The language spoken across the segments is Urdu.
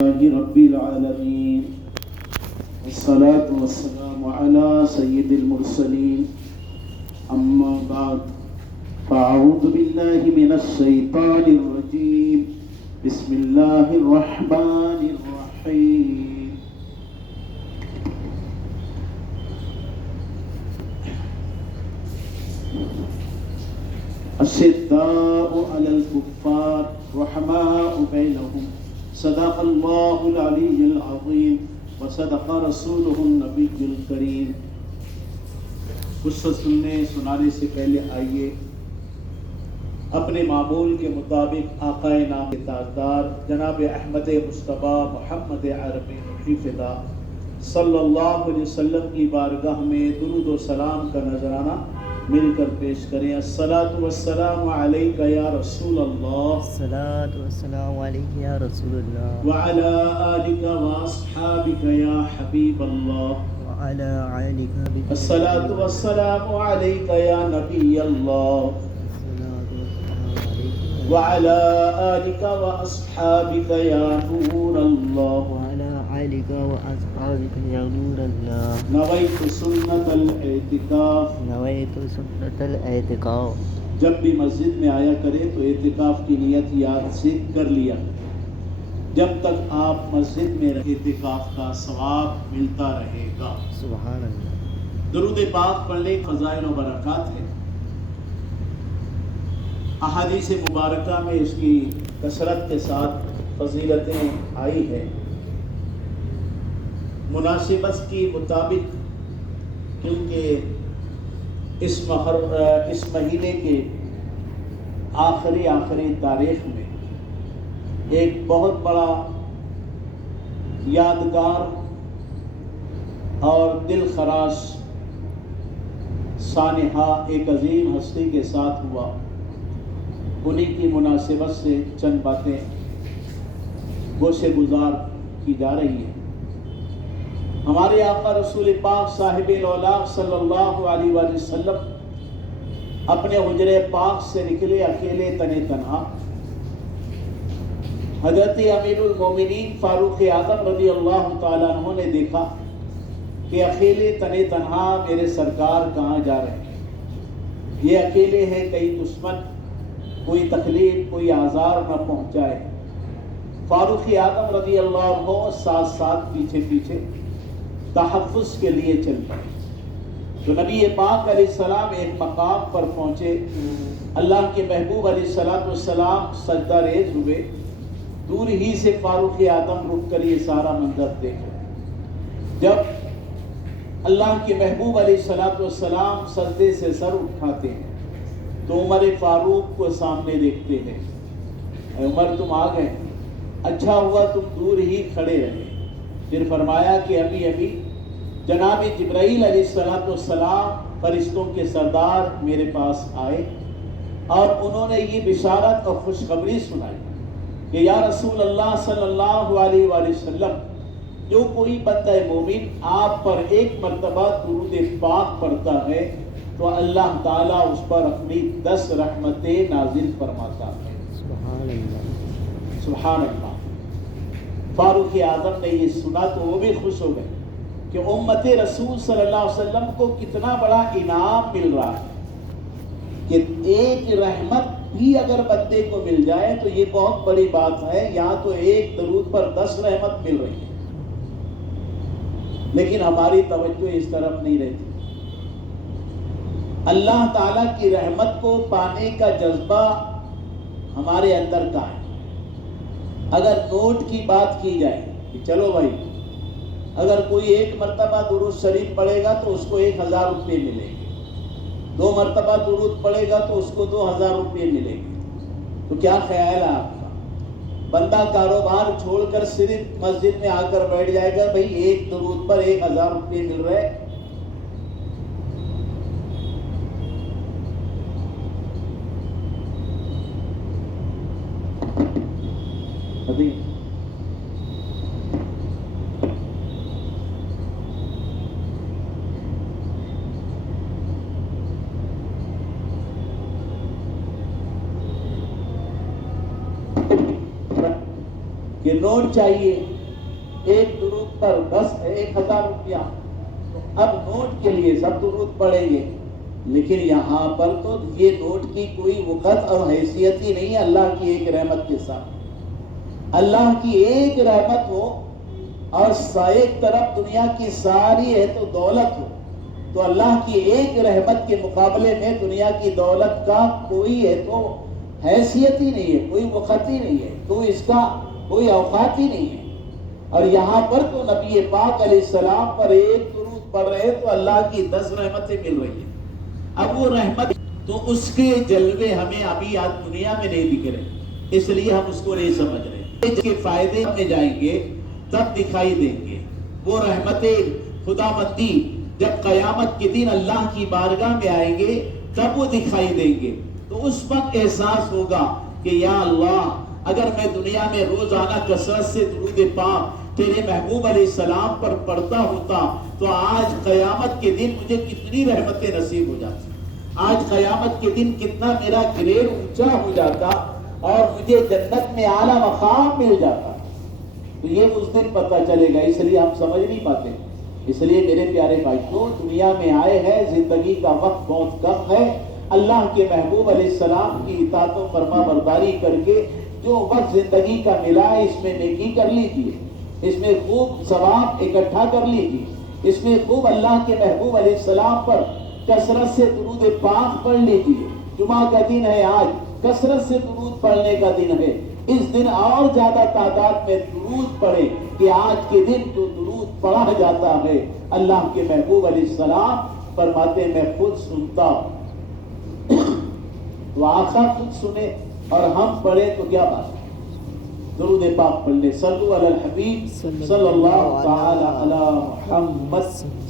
رب العالمين والصلاة والسلام على سيد المرسلين أما بعد فأعوذ بالله من الشيطان الرجيم بسم الله الرحمن الرحيم الشداء على الكفار رحماء بينهم صدق اللہ العلی العظیم وصدق رسولہ النبی الکریم۔ قصہ سنانے سے پہلے آئیے اپنے معمول کے مطابق آقا نام تاجدار جناب احمد مصطفیٰ محمد عربی نبی فدا صلی اللہ علیہ وسلم کی بارگاہ میں درود و سلام کا نذرانہ مل کر پیش کریں۔ الصلاۃ والسلام علیک یا رسول اللہ، الصلاۃ والسلام علیک یا رسول اللہ، وعلی آلک واصحابک یا حبیب اللہ، وعلی آلک، الصلاۃ والسلام علیک یا نبی اللہ، وعلی آلک واصحابک یا نور اللہ، وعلی آلک واصحابک یا نور اللہ۔ نویت سنت الاعتکاف، نویت سنت الاعتکاف۔ جب بھی مسجد میں آیا کرے تو اعتکاف کی نیت یاد سے کر لیا، جب تک آپ مسجد میں اعتکاف کا ثواب ملتا رہے گا۔ سبحان اللہ۔ درود پاک پڑھنے فضائل و برکات ہے، احادیث مبارکہ میں اس کی کثرت کے ساتھ فضیلتیں آئی ہیں۔ مناسبت کی مطابق کیونکہ اس مہینے کے آخری تاریخ میں ایک بہت بڑا یادگار اور دل خراش سانحہ ایک عظیم ہستی کے ساتھ ہوا، انہی کی مناسبت سے چند باتیں گوشے گزار کی جا رہی ہیں۔ ہمارے آقا رسول پاک صاحب الاولیاء صلی اللہ علیہ وآلہ وسلم اپنے حجرے پاک سے نکلے اکیلے تنے تنہا۔ حضرت امیر المومنین فاروق اعظم رضی اللہ تعالیٰ عنہ نے دیکھا کہ اکیلے تنے تنہا میرے سرکار کہاں جا رہے ہیں، یہ اکیلے ہیں، کئی دشمن کوئی تکلیف کوئی آزار نہ پہنچائے۔ فاروق اعظم رضی اللہ عنہ ساتھ ساتھ پیچھے تحفظ کے لیے چل پڑے۔ تو نبی پاک علیہ السلام ایک مقام پر پہنچے، اللہ کے محبوب علیہ السلام سجدہ ریز ہوئے، دور ہی سے فاروق اعظم رک کر یہ سارا منظر دیکھے۔ جب اللہ کے محبوب علیہ السلام سجدے سے سر اٹھاتے ہیں تو عمر فاروق کو سامنے دیکھتے ہیں، اے عمر تم آ گئے، اچھا ہوا تم دور ہی کھڑے رہے۔ پھر فرمایا کہ ابھی جناب جبرائیل علیہ السلام فرشتوں کے سردار میرے پاس آئے اور انہوں نے یہ بشارت اور خوشخبری سنائی کہ یا رسول اللہ صلی اللہ علیہ وآلہ وسلم، جو کوئی بندہ مومن آپ پر ایک مرتبہ درود پاک پڑھتا ہے تو اللہ تعالیٰ اس پر اپنی 10 رحمتیں نازل فرماتا ہے۔ سبحان اللہ، سبحان اللہ۔ فاروق اعظم نے یہ سنا تو وہ بھی خوش ہو گئے کہ امت رسول صلی اللہ علیہ وسلم کو کتنا بڑا انعام مل رہا ہے کہ ایک رحمت بھی اگر بندے کو مل جائے تو یہ بہت بڑی بات ہے۔ یہاں تو ایک درود پر 10 رحمت مل رہی ہے، لیکن ہماری توجہ اس طرف نہیں رہتی۔ اللہ تعالیٰ کی رحمت کو پانے کا جذبہ ہمارے اندر کا ہے۔ اگر نوٹ کی بات کی جائے کہ چلو بھائی، اگر کوئی ایک مرتبہ درود شریف پڑھے گا تو اس کو 1000 روپے ملیں گے، 2 مرتبہ درود پڑھے گا تو اس کو 2000 روپے ملیں گے، تو کیا خیال ہے آپ کا؟ بندہ کاروبار چھوڑ کر صرف مسجد میں آ کر بیٹھ جائے گا، بھائی ایک درود پر 1000 روپے مل رہے۔ کہ نوٹ چاہیے ایک درود پر 10,000 روپیہ. اب نوٹ کے لیے سب درود پڑھیں گے، لیکن یہاں پر تو یہ نوٹ کی کوئی وقت اور حیثیت ہی نہیں ہے اللہ کی ایک رحمت کے ساتھ. اللہ کی ایک رحمت ہو اور ایک طرف دنیا کی ساری ہے تو دولت ہو، تو اللہ کی ایک رحمت کے مقابلے میں دنیا کی دولت کا کوئی ہے تو حیثیت ہی نہیں ہے، کوئی وقت ہی نہیں ہے، تو اس کا کوئی اوقات ہی نہیں ہے. اور یہاں پر تو نبی پاک علیہ السلام پر ایک درود پڑھ رہے تو اللہ کی 10 رحمتیں مل رہی ہیں. اب وہ رحمت تو اس کے جلوے ہمیں ابھی آج دنیا میں نہیں دکھ رہے، اس لیے ہم اس کو نہیں سمجھ رہے. اس کے فائدے ہمیں جائیں گے تب دکھائی دیں گے. وہ رحمتیں خدا بندی جب قیامت کے دن اللہ کی بارگاہ میں آئیں گے تب وہ دکھائی دیں گے. تو اس وقت احساس ہوگا کہ یا اللہ، اگر میں دنیا میں روزانہ کثرت سے درود پاک تیرے محبوب علیہ السلام پر پڑھتا ہوتا تو آج قیامت کے دن مجھے کتنی رحمتیں نصیب ہو جاتی، آج قیامت کے دن کتنا میرا گریڈ اونچا ہو جاتا اور مجھے جنت میں اعلیٰ مقام مل جاتا. تو یہ اس دن پتہ چلے گا، اس لیے ہم سمجھ نہیں پاتے. اس لیے میرے پیارے بھائیوں، دنیا میں آئے ہیں، زندگی کا وقت بہت کم ہے. اللہ کے محبوب علیہ السلام کی اطاعت و فرما برداری کر کے جو وقت زندگی کا ملا ہے اس میں نیکی کر لیجیے، اس میں خوب ثواب اکٹھا کر لیجیے، اس میں خوب اللہ کے محبوب علیہ السلام پر کثرت سے درود پاک پڑھ لیجیے. جمعہ کا دن ہے، آج کثرت سے درود پڑھنے کا دن ہے. اس دن اور زیادہ تعداد میں درود پڑھے کہ آج کے دن جو درود پڑھا جاتا ہے اللہ کے محبوب علیہ السلام فرماتے میں خود سنتا ہوں. تو آقا خود سنے اور ہم پڑھے تو کیا بات ہے. درود پاک پڑھ لے. صلو علی الحبیب صلی اللہ تعالی علی محمد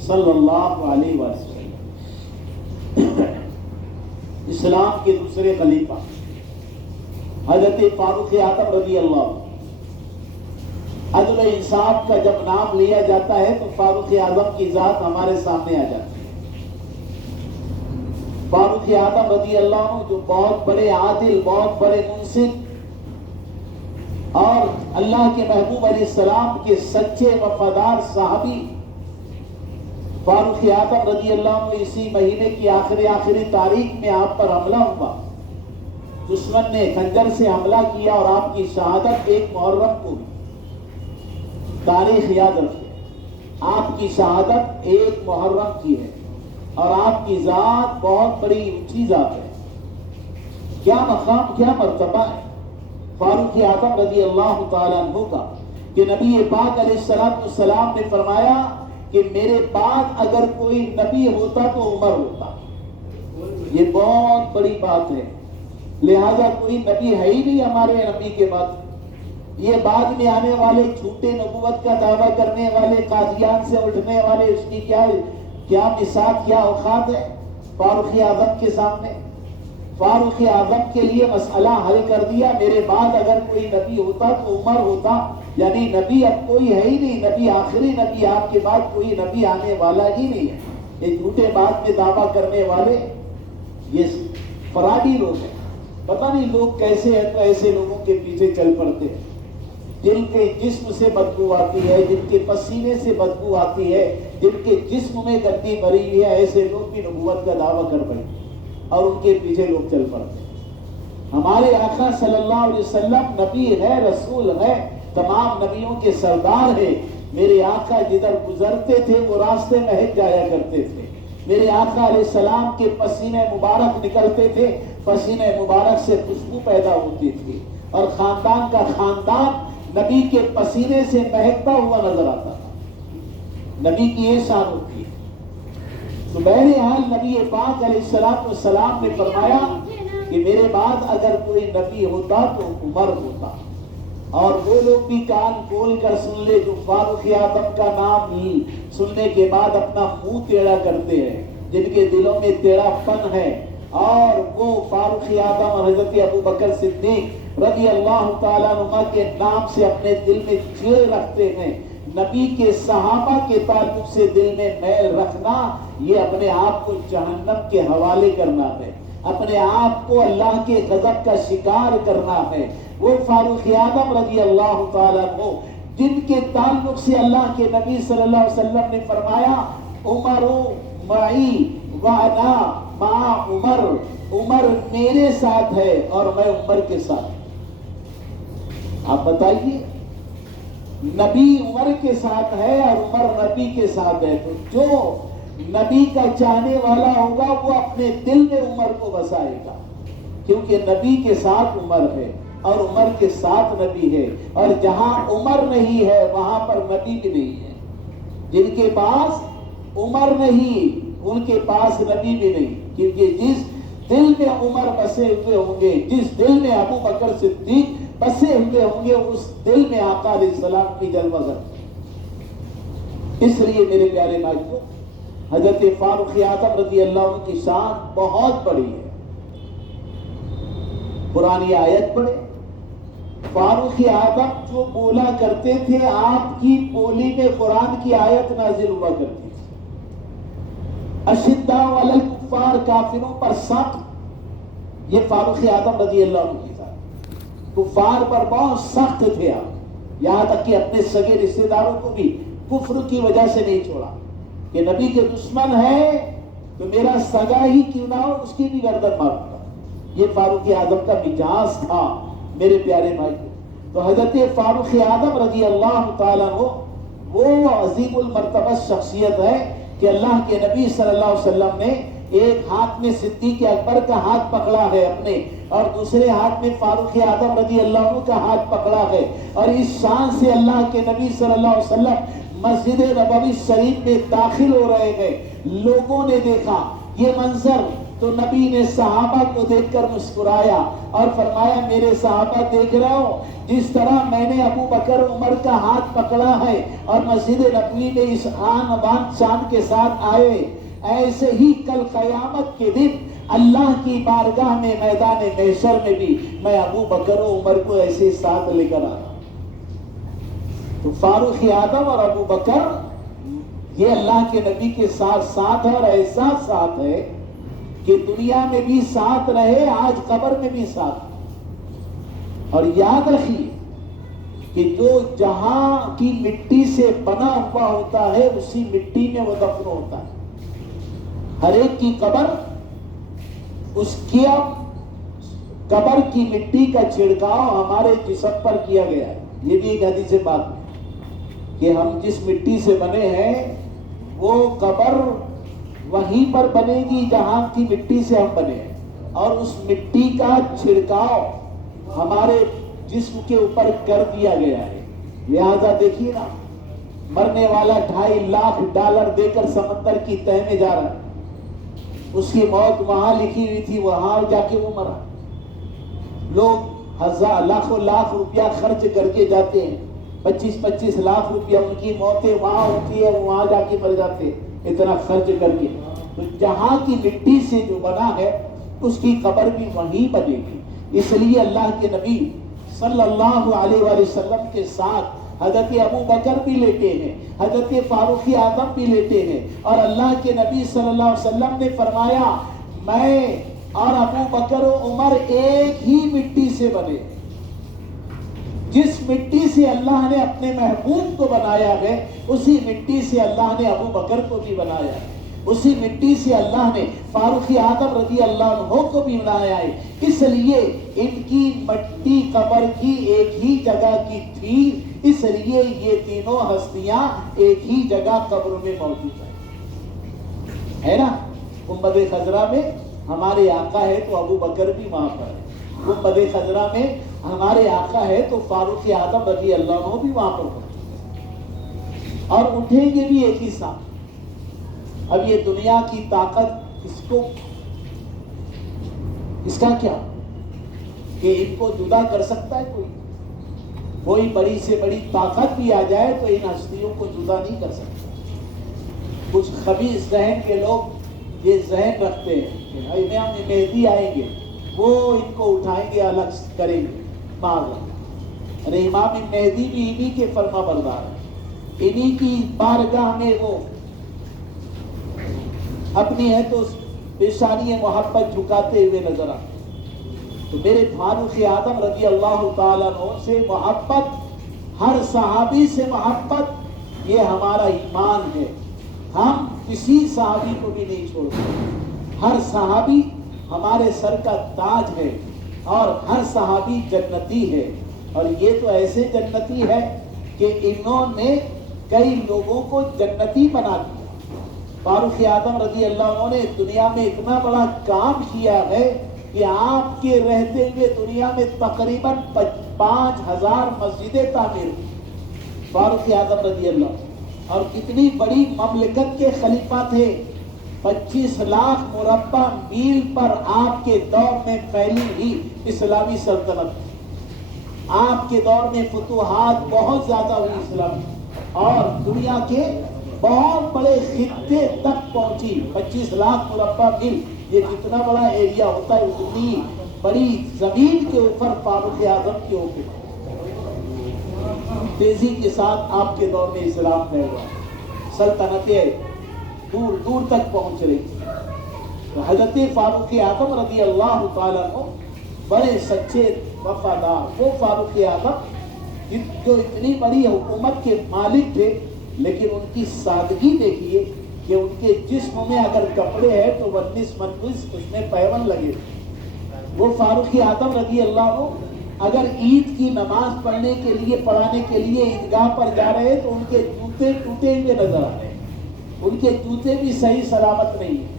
صلی اللہ علیہ وسلم. اسلام کے دوسرے خلیفہ حضرت فاروق اعظم رضی اللہ. عدل و انصاف کا جب نام لیا جاتا ہے تو فاروق اعظم کی ذات ہمارے سامنے آ جاتی ہے. فاروق اعظم رضی اللہ عنہ جو بہت بڑے عادل، بہت بڑے منصف اور اللہ کے محبوب علیہ السلام کے سچے وفادار صحابی. فاروق اعظم رضی اللہ عنہ اسی مہینے کی آخری تاریخ میں آپ پر حملہ ہوا. دشمن نے خنجر سے حملہ کیا اور آپ کی شہادت 1 محرم کو ہوئی. تاریخ یاد رکھیں، آپ کی شہادت 1 محرم کی ہے اور آپ کی ذات بہت بڑی اونچی ذات ہے. کیا مقام، کیا مرتبہ ہے فاروق اعظم رضی اللہ تعالیٰ عنہ کا کہ نبی پاک علیہ السلام نے فرمایا کہ میرے بعد اگر کوئی نبی ہوتا تو عمر ہوتا. یہ بہت بڑی بات ہے. لہذا کوئی نبی ہے ہی نہیں ہمارے نبی کے بعد. یہ بعد میں آنے والے جھوٹے نبوت کا دعویٰ کرنے والے، قادیان سے اٹھنے والے، اس کی کیا مثال، کیا اوقات ہے فاروق اعظم کے سامنے. فاروق اعظم کے لیے مسئلہ حل کر دیا. میرے بعد اگر کوئی نبی ہوتا تو عمر ہوتا. یعنی نبی اب کوئی ہے ہی نہیں، نبی آخری نبی، آپ کے بعد کوئی نبی آنے والا ہی نہیں ہے. یہ جھوٹے بات میں دعویٰ کرنے والے یہ فرادی لوگ ہیں. پتہ نہیں لوگ کیسے ہیں تو ایسے لوگوں کے پیچھے چل پڑتے ہیں جن کے جسم سے بدبو آتی ہے، جن کے پسینے سے بدبو آتی ہے، جن کے جسم میں گندگی بھری ہوئی ہے. ایسے لوگ بھی نبوت کا دعویٰ کر بیٹھے اور ان کے پیچھے لوگ چل پڑتے ہیں. ہمارے آقا صلی اللہ علیہ وسلم نبی ہے، رسول ہے، تمام نبیوں کے سردار ہیں. میرے آقا جدھر گزرتے تھے وہ راستے مہک جایا کرتے تھے. میرے آقا علیہ السلام کے پسینے مبارک نکلتے تھے، پسینے مبارک سے خوشبو پیدا ہوتی تھی اور خاندان کا خاندان نبی کے پسینے سے مہکتا ہوا نظر آتا تھا. نبی کی یہ شان ہوتی ہے. تو بہرحال نبی پاک علیہ السلام نے فرمایا کہ میرے بعد اگر کوئی نبی ہوتا تو عمر ہوتا. اور وہ لوگ بھی کان کھول کر سن لے جو فاروق اعظم کا نام سننے کے بعد اپنا منہ ٹیڑھا کرتے ہیں، جن کے دلوں میں ٹیڑھا پن ہے اور وہ فاروق اعظم اور حضرت ابو بکر صدیق رضی اللہ تعالیٰ عنہ کے نام سے اپنے دل میں چیڑ رکھتے ہیں. نبی کے صحابہ کے تعلق سے دل میں میل رکھنا یہ اپنے آپ کو جہنم کے حوالے کرنا ہے، اپنے آپ کو اللہ کے غضب کا شکار کرنا ہے. وہ فاروق اعظم رضی اللہ تعالیٰ عنہ جن کے تعلق سے اللہ کے نبی صلی اللہ علیہ وسلم نے فرمایا عمر معی وانا مع عمر، عمر میرے ساتھ ہے اور میں عمر کے ساتھ۔ آپ بتائیے، نبی عمر کے ساتھ ہے اور عمر نبی کے ساتھ ہے، تو جو نبی کا چاہنے والا ہوگا وہ اپنے دل میں عمر کو بسائے گا، کیونکہ نبی کے ساتھ عمر ہے اور عمر کے ساتھ نبی ہے، اور جہاں عمر نہیں ہے وہاں پر نبی بھی نہیں ہے۔ جن کے پاس عمر نہیں ان کے پاس نبی بھی نہیں، کیونکہ جس دل میں عمر بسے ہوئے ہوں گے، جس دل میں ابو بکر صدیق بسے ہوئے ہوں گے، اس دل میں آقا علیہ السلام کی جلوہ گر۔ اس لیے میرے پیارے بھائیوں، حضرت فاروق اعظم رضی اللہ عنہ کی شان بہت بڑی ہے۔ پرانی آیت پڑھے، فاروق اعظم جو بولا کرتے تھے آپ کی بولی میں قرآن کی آیت نازل ہوا کرتی تھی، اشداء علی الکفار، کافروں پر سخت، یہ فاروق اعظم رضی اللہ عنہ کی ذات، کفار پر بہت سخت تھے آپ، یہاں تک کہ اپنے سگے رشتہ داروں کو بھی کفر کی وجہ سے نہیں چھوڑا کہ نبی کے دشمن ہے تو میرا سگا ہی کیوں نہ ہو اس کی بھی گردن ماروں گا۔ یہ فاروق اعظم کا مزاج تھا میرے پیارے بھائی۔ تو حضرت فاروق اعظم رضی اللہ تعالیٰ عنہ وہ عظیم المرتبہ شخصیت ہے کہ اللہ کے نبی صلی اللہ علیہ وسلم نے ایک ہاتھ میں صدیق اکبر کا ہاتھ پکڑا ہے اپنے، اور دوسرے ہاتھ میں فاروق اعظم رضی اللہ عنہ کا ہاتھ پکڑا ہے، اور اس شان سے اللہ کے نبی صلی اللہ علیہ وسلم مسجد نبوی شریف میں داخل ہو رہے ہیں۔ لوگوں نے دیکھا یہ منظر تو نبی نے صحابہ کو دیکھ کر مسکرایا اور فرمایا میرے صحابہ دیکھ رہے ہو، جس طرح میں نے ابو بکر عمر کا ہاتھ پکڑا ہے اور مسجد نبوی میں اس آن بان شان کے ساتھ آئے، ایسے ہی کل قیامت کے دن اللہ کی بارگاہ میں میدان محشر میں بھی میں ابو بکر و عمر کو ایسے ساتھ لے کر آیا۔ تو فاروق اعظم اور ابو بکر یہ اللہ کے نبی کے ساتھ ساتھ ہے، اور ایسا ساتھ ہے کہ دنیا میں بھی ساتھ رہے، آج قبر میں بھی ساتھ۔ اور یاد رکھیے کہ جو جہاں کی مٹی سے بنا ہوا ہوتا ہے اسی مٹی میں وہ دفن ہوتا ہے۔ ہر ایک کی قبر، اس کی قبر کی مٹی کا چھڑکاؤ ہمارے جسم پر کیا گیا ہے۔ یہ بھی ایک حدیث بات ہے کہ ہم جس مٹی سے بنے ہیں وہ قبر وہیں پر بنے گی جہاں کی مٹی سے ہم بنے ہیں، اور اس مٹی کا چھڑکاؤ ہمارے جسم کے اوپر کر دیا گیا ہے۔ لہذا دیکھیے نا، مرنے والا 2.5 لاکھ ڈالر دے کر سمندر کی تہ میں جا رہا ہے، اس کی موت وہاں لکھی ہوئی تھی، وہاں جا کے وہ مرا۔ لوگ لاکھوں لاکھ روپیہ خرچ کر کے جاتے ہیں، 25 لاکھ روپیہ ان کی موتیں وہاں ہوتی ہے، وہاں جا کے مر جاتے ہیں اتنا خرچ کر کے۔ تو جہاں کی مٹی سے جو بنا ہے اس کی قبر بھی وہیں بنے گی۔ اس لیے اللہ کے نبی صلی اللہ علیہ وآلہ وسلم کے ساتھ حضرت ابو بکر بھی لیتے ہیں، حضرت فاروق اعظم بھی لیتے ہیں، اور اللہ کے نبی صلی اللہ علیہ وسلم نے فرمایا میں اور ابو بکر و عمر ایک ہی مٹی سے بنے۔ جس مٹی سے اللہ نے اپنے محبوب کو بنایا ہے اسی مٹی سے اللہ نے ابو بکر کو بھی بنایا ہے، اسی مٹی سے اللہ نے فاروق اعظم رضی اللہ عنہ کو بھی بنایا ہے۔ اس لیے ان کی مٹی قبر کی ایک ہی جگہ کی تھی، اس لیے یہ تینوں ہستیاں ایک ہی جگہ قبر میں موجود ہیں، ہے نا۔ گنبد خضرا میں ہمارے آقا ہے تو ابو بکر بھی وہاں پر ہے، گنبد خضرا میں ہمارے آقا ہے تو فاروق اعظم رضی اللہ عنہ بھی وہاں پر ہوتے، اور اٹھیں گے بھی ایک ہی ساتھ۔ اب یہ دنیا کی طاقت اس کا کیا کہ ان کو جدا کر سکتا ہے؟ کوئی بڑی سے بڑی طاقت بھی آ جائے تو ان ہستیوں کو جدا نہیں کر سکتا۔ کچھ خبیث ذہن کے لوگ یہ ذہن رکھتے ہیں کہ امام مہدی آئیں گے وہ ان کو اٹھائیں گے، الگ کریں گے، معاذ۔ ارے امام مہدی بھی انہی کے فرما بردار ہیں، انہی کی بارگاہ میں وہ اپنی ہے تو پیشانی محبت جھکاتے ہوئے نظر آتے ہیں۔ تو میرے فاروق اعظم رضی اللہ تعالیٰ عنہ سے محبت ہر صحابی سے محبت یہ ہمارا ایمان ہے. ہم کسی صحابی کو بھی نہیں چھوڑتے. ہر صحابی ہمارے سر کا تاج ہے اور ہر صحابی جنتی ہے. اور یہ تو ایسے جنتی ہے کہ انہوں نے کئی لوگوں کو جنتی بنا دیا. فاروق اعظم رضی اللہ عنہ نے دنیا میں اتنا بڑا کام کیا ہے کہ آپ کے رہتے ہوئے دنیا میں تقریباً 5000 مسجدیں تعمیر ہوئی. فاروق اعظم رضی اللہ عنہ اور کتنی بڑی مملکت کے خلیفہ تھے. 25 لاکھ مربع میل پر آپ کے دور میں پھیلی ہوئی اسلامی سلطنت. آپ کے دور میں فتوحات بہت زیادہ ہوئی اسلامی اور دنیا کے بہت بڑے خطے تک پہنچی. 25 لاکھ مربع میل یہ کتنا بڑا ایریا ہوتا ہے. اتنی بڑی زمین کے اوپر فاروق اعظم کے اوپر تیزی کے ساتھ آپ کے دور میں اسلام پھیلا. سلطنتیں دور دور تک پہنچ رہی. تو حضرت فاروق اعظم رضی اللہ تعالیٰ عنہ بڑے سچے وفادار وہ فاروق اعظم جو اتنی بڑی حکومت کے مالک تھے، لیکن ان کی سادگی دیکھیے کہ ان کے جسم میں اگر کپڑے ہیں تو 19 اس میں پیون لگے. وہ فاروق اعظم رضی اللہ عنہ اگر عید کی نماز پڑھنے کے لیے پڑھانے کے لیے عیدگاہ پر جا رہے تو ان کے جوتے ٹوٹے ہوئے نظر آ رہے ہیں. ان کے جوتے بھی صحیح سلامت نہیں ہیں.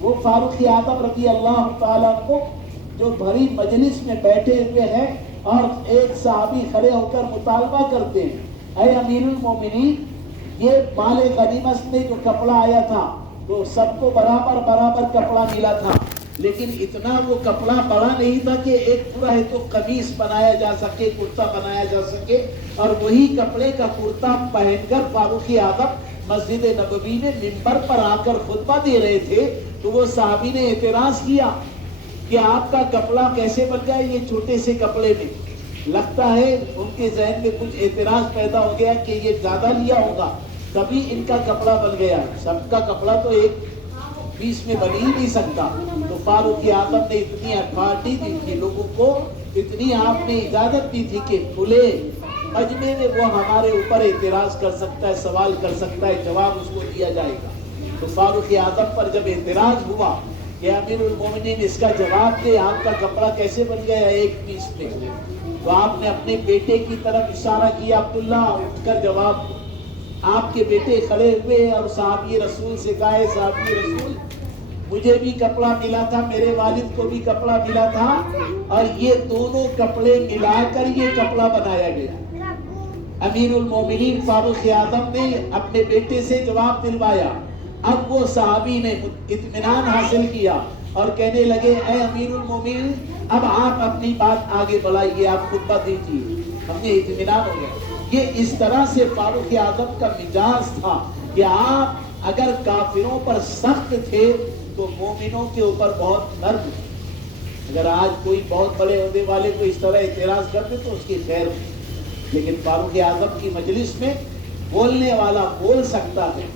وہ فاروق اعظم رضی اللہ تعالیٰ کو جو بھری مجلس میں بیٹھے ہوئے ہیں اور ایک صحابی کھڑے ہو کر مطالبہ کرتے ہیں، اے امیر المومنین، یہ مال غنیمت میں جو کپڑا آیا تھا تو سب کو برابر برابر کپڑا ملا تھا، لیکن اتنا وہ کپڑا بڑا نہیں تھا کہ ایک پورا ہے تو قمیص بنایا جا سکے، کرتا بنایا جا سکے. اور وہی کپڑے کا کرتا پہن کر فاروق اعظم مسجد نبوی میں منبر پر آ کر خطبہ دے رہے تھے تو وہ صحابی نے اعتراض کیا کہ آپ کا کپڑا کیسے بن گیا یہ چھوٹے سے کپڑے میں. لگتا ہے ان کے ذہن میں کچھ اعتراض پیدا ہو گیا کہ یہ زیادہ لیا ہوگا تبھی ان کا کپڑا بن گیا. سب کا کپڑا تو ایک پیس میں بن ہی نہیں سکتا. تو فاروق اعظم نے اتنی اتھارٹی دی تھی لوگوں کو، اتنی آپ نے اجازت دی تھی کہ کھلے مجمع میں وہ ہمارے اوپر اعتراض کر سکتا ہے، سوال کر سکتا ہے، جواب اس کو دیا جائے گا. تو فاروق اعظم پر جب اعتراض ہوا کہ امیر المومنین اس کا جواب دے، آپ کا کپڑا کیسے بن گیا ایک پیس میں، تو آپ نے اپنے بیٹے کی طرف اشارہ کیا، عبداللہ اٹھ کر جواب دو. آپ کے بیٹے کھڑے ہوئے اور صحابی رسول سے کہا، صحابی رسول مجھے بھی کپڑا ملا تھا، میرے والد کو بھی کپڑا ملا تھا اور یہ دونوں کپڑے ملا کر یہ کپڑا بنایا گیا. امیر المومنین فاروق اعظم نے اپنے بیٹے سے جواب دلوایا. اب وہ صحابی نے اطمینان حاصل کیا اور کہنے لگے، اے امیر المومنین اب آپ اپنی بات آگے بڑھائیے، آپ خطبہ دیجیے. ہم نے اطمینان ہو گیا. یہ اس طرح سے فاروق اعظم کا مزاج تھا کہ آپ اگر کافروں پر سخت تھے تو مومنوں کے اوپر بہت نرم. اگر آج کوئی بہت بڑے عہدے والے کو اس طرح اعتراض کرتے تو اس کی خیر ہوتی، لیکن فاروق اعظم کی مجلس میں بولنے والا بول سکتا ہے،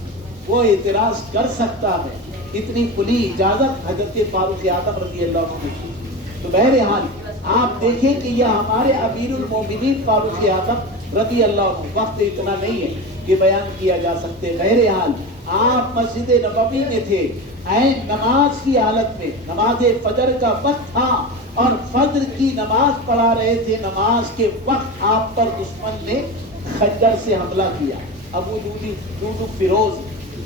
وہ اعتراض کر سکتا ہے. اتنی کھلی اجازت حضرت فاروق اعظم رضی اللہ عنہ کی. تو بہرحال آپ دیکھیں کہ یہ ہمارے امیر المومنین فاروق اعظم رضی اللہ عنہ، وقت اتنا نہیں ہے کہ بیان کیا جا سکتے. بہرحال آپ مسجد نبوی میں تھے، نماز کی حالت میں، نماز فجر کا وقت تھا اور فجر کی نماز پڑھا رہے تھے. نماز کے وقت آپ پر دشمن نے خنجر سے حملہ کیا. ابو دودو فیروز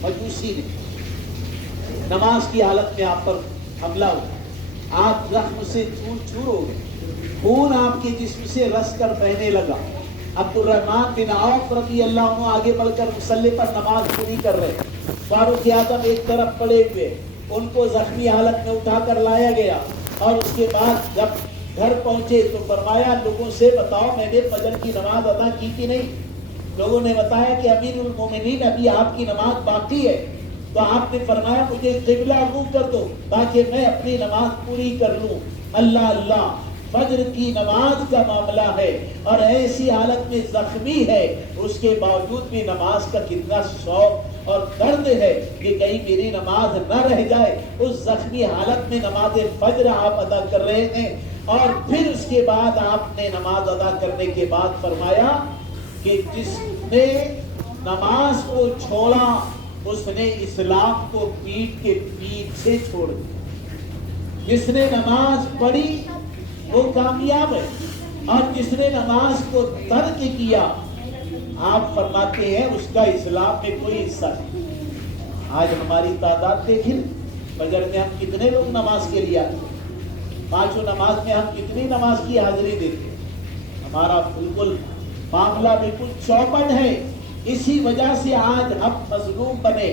مجوسی نے نماز کی حالت میں آپ پر حملہ ہوا. آپ زخم سے چور چور ہو گئے، خون آپ کے جسم سے رس کر بہنے لگا. عبد الرحمن بن عوف رضی اللہ عنہ آگے بڑھ کر مصلی پر نماز پوری کر رہے. فاروق اعظم ایک طرف پڑے ہوئے، ان کو زخمی حالت میں اٹھا کر لایا گیا اور اس کے بعد جب گھر پہنچے تو فرمایا، لوگوں سے بتاؤ میں نے فجر کی نماز ادا کی کہ نہیں. لوگوں نے بتایا کہ امیر المومنین ابھی آپ کی نماز باقی ہے. تو آپ نے فرمایا مجھے قبلہ رجوع کر دو تاکہ میں اپنی نماز پوری کر لوں. اللہ اللہ، فجر کی نماز کا معاملہ ہے اور ایسی حالت میں زخمی ہے، اس کے باوجود بھی نماز کا کتنا شوق اور درد ہے کہ کہیں میری نماز نہ رہ جائے. اس زخمی حالت میں نماز فجر آپ ادا کر رہے ہیں اور پھر اس کے بعد آپ نے نماز ادا کرنے کے بعد فرمایا کہ جس نے نماز کو چھوڑا اس نے اسلام کو پیٹ کے پیچھے چھوڑ دیا۔ جس نے نماز پڑھی وہ کامیاب ہے، اور جس نے نماز کو ترک کیا آپ فرماتے ہیں اس کا اسلام میں کوئی حصہ نہیں۔ آج ہماری تعداد دیکھیں، فجر میں ہم کتنے لوگ نماز کے لیے آتے ہیں، پانچوں نماز میں ہم کتنی نماز کی حاضری دیتے ہیں۔ ہمارا بالکل معاملہ بالکل چوپٹ ہے۔ اسی وجہ سے آج ہم مظلوم بنے،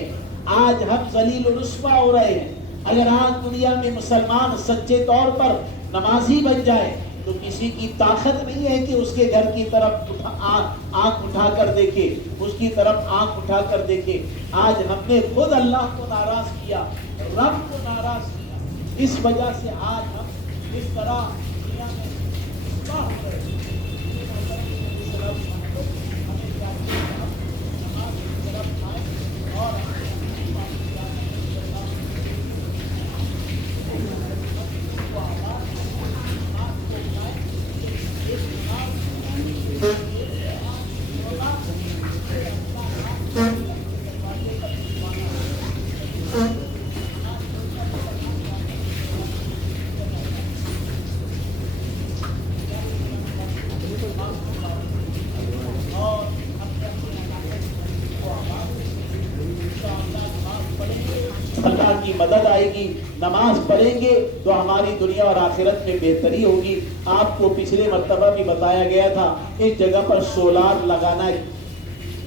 آج ہم ذلیل و رسوا ہو رہے ہیں۔ اگر آج دنیا میں مسلمان سچے طور پر نمازی بن جائے تو کسی کی طاقت نہیں ہے کہ اس کے گھر کی طرف آنکھ اٹھا کر دیکھے، اس کی طرف آنکھ اٹھا کر دیکھے۔ آج ہم نے خود اللہ کو ناراض کیا، رب کو ناراض کیا، اس وجہ سے آج ہم اس طرح دنیا میں رسوا ہو رہے ہیں۔ اللہ کی مدد آئے گی، نماز پڑھیں گے تو ہماری دنیا اور آخرت میں بہتری ہوگی۔ آپ کو پچھلے مرتبہ بھی بتایا گیا تھا اس جگہ پر سولار لگانا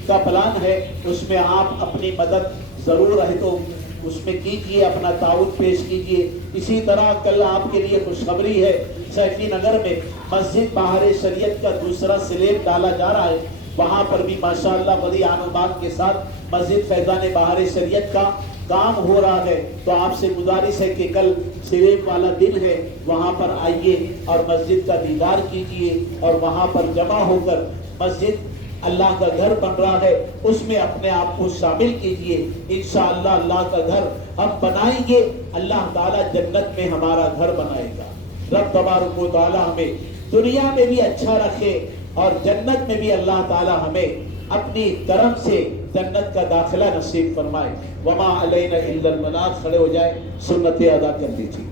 کا پلان ہے، اس میں آپ اپنی مدد ضرور ہے تو اس میں کیجئے، اپنا تعاون پیش کیجئے۔ اسی طرح کل آپ کے لیے خوشخبری ہے، سیفی نگر میں مسجد بہار شریعت کا دوسرا سلیب ڈالا جا رہا ہے، وہاں پر بھی ماشاءاللہ بڑی آن و بان کے ساتھ مسجد فیضان بہار شریعت کا کام ہو رہا ہے۔ تو آپ سے گزارش ہے کہ کل سلیب والا دن ہے، وہاں پر آئیے اور مسجد کا دیدار کیجئے، اور وہاں پر جمع ہو کر مسجد اللہ کا گھر بن رہا ہے اس میں اپنے آپ کو شامل کیجئے۔ انشاءاللہ اللہ کا گھر ہم بنائیں گے، اللہ تعالیٰ جنت میں ہمارا گھر بنائے گا۔ رب تبارک و تعالیٰ ہمیں دنیا میں بھی اچھا رکھے اور جنت میں بھی اللہ تعالیٰ ہمیں اپنی کرم سے جنت کا داخلہ نصیب فرمائے۔ وما علینا الا البلاغ۔ کھڑے ہو جائے، سنتیں ادا کر دیجیے۔